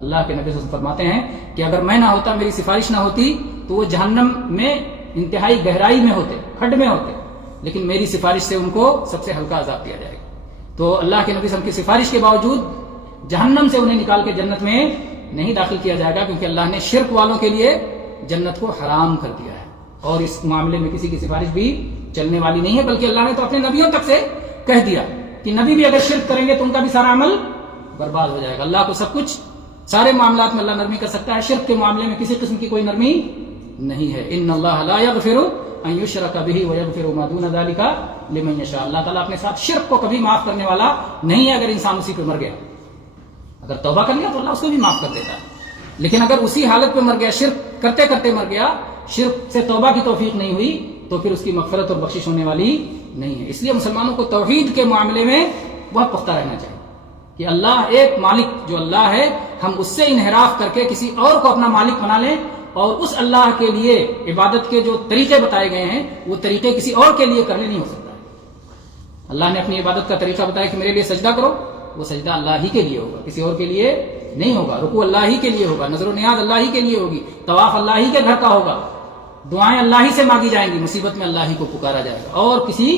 اللہ کے نبی صلی اللہ علیہ وسلم فرماتے ہیں کہ اگر میں نہ ہوتا، میری سفارش نہ ہوتی تو وہ جہنم میں انتہائی گہرائی میں ہوتے، کھڈ میں ہوتے، لیکن میری سفارش سے ان کو سب سے ہلکا عذاب دیا جائے گا۔ تو اللہ کے نبی صلی اللہ علیہ وسلم کی سفارش کے باوجود جہنم سے انہیں نکال کے جنت میں نہیں داخل کیا جائے گا، کیونکہ اللہ نے شرک والوں کے لیے جنت کو حرام کر دیا ہے، اور اس معاملے میں کسی کی سفارش بھی چلنے والی نہیں ہے، بلکہ اللہ نے تو اپنے نبیوں تک سے کہہ دیا کہ نبی بھی اگر شرک کریں گے تو ان کا بھی سارا عمل برباد ہو جائے گا۔ اللہ کو سب کچھ، سارے معاملات میں اللہ نرمی کر سکتا ہے، شرک کے معاملے میں کسی قسم کی کوئی نرمی نہیں ہے۔ ان اللہ لا یغفر ان یشرک بہ ویغفر ما دون ذلک لمن یشاء۔ اللہ تعالیٰ اپنے ساتھ شرک کو کبھی معاف کرنے والا نہیں ہے اگر انسان اسی پہ مر گیا۔ اگر توبہ کر لیا تو اللہ اس کو بھی معاف کر دیتا ہے، لیکن اگر اسی حالت پہ مر گیا، شرک کرتے کرتے مر گیا، شرک سے توبہ کی توفیق نہیں ہوئی، تو پھر اس کی مغفرت اور بخشش ہونے والی نہیں ہے۔ اس لیے مسلمانوں کو توحید کے معاملے میں بہت پختہ رہنا چاہیے کہ اللہ ایک مالک جو اللہ ہے، ہم اس سے انحراف کر کے کسی اور کو اپنا مالک بنا لیں، اور اس اللہ کے لیے عبادت کے جو طریقے بتائے گئے ہیں وہ طریقے کسی اور کے لیے کرنے نہیں ہو سکتا ہے۔ اللہ نے اپنی عبادت کا طریقہ بتایا کہ میرے لیے سجدہ کرو، وہ سجدہ اللہ ہی کے لیے ہوگا، کسی اور کے لیے نہیں ہوگا۔ رکوع اللہ ہی کے لیے ہوگا، نظر و نیاز اللہ ہی کے لیے ہوگی، طواف اللہ ہی کے گھر کا ہوگا، دعائیں اللہ ہی سے مانگی جائیں گی، مصیبت میں اللہ ہی کو پکارا جائے گا، اور کسی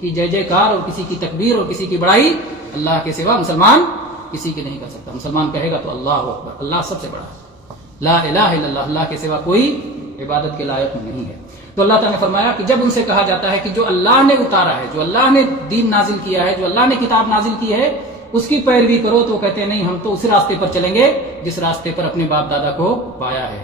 کی جے جے کار اور کسی کی تکبیر اور کسی کی بڑائی اللہ کے سوا مسلمان کسی کی نہیں کر سکتا۔ مسلمان کہے گا تو اللہ اکبر، اللہ سب سے بڑا ہے، لا الہ الا اللہ، اللہ کے سوا کوئی عبادت کے لائق نہیں ہے۔ تو اللہ تعالیٰ نے فرمایا کہ جب ان سے کہا جاتا ہے کہ جو اللہ نے اتارا ہے، جو اللہ نے دین نازل کیا ہے، جو اللہ نے کتاب نازل کی ہے، اس کی پیروی کرو، تو کہتے ہیں نہیں، ہم تو اس راستے پر چلیں گے جس راستے پر اپنے باپ دادا کو پایا ہے۔